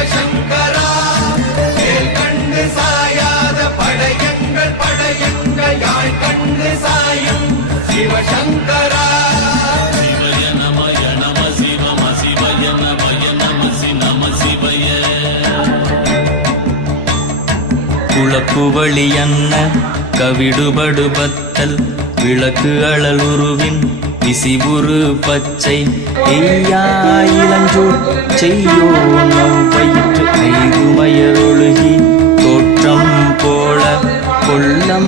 சிவசங்கரா வேல் கண்டு சாயாத படையங்கள் படையங்கள் யாழ் கண்டு சாயும் சிவசங்கரா குளப்புவழி அன்ன கவிடுபடுபத்தல் விளக்கு அழலுருவின் விசிபுரு பச்சை எய்யா இளஞ்சூர் செய்யோ நவ்வயிற்று ஐதுமயரொழுகி தோற்றம் போல கொல்லம்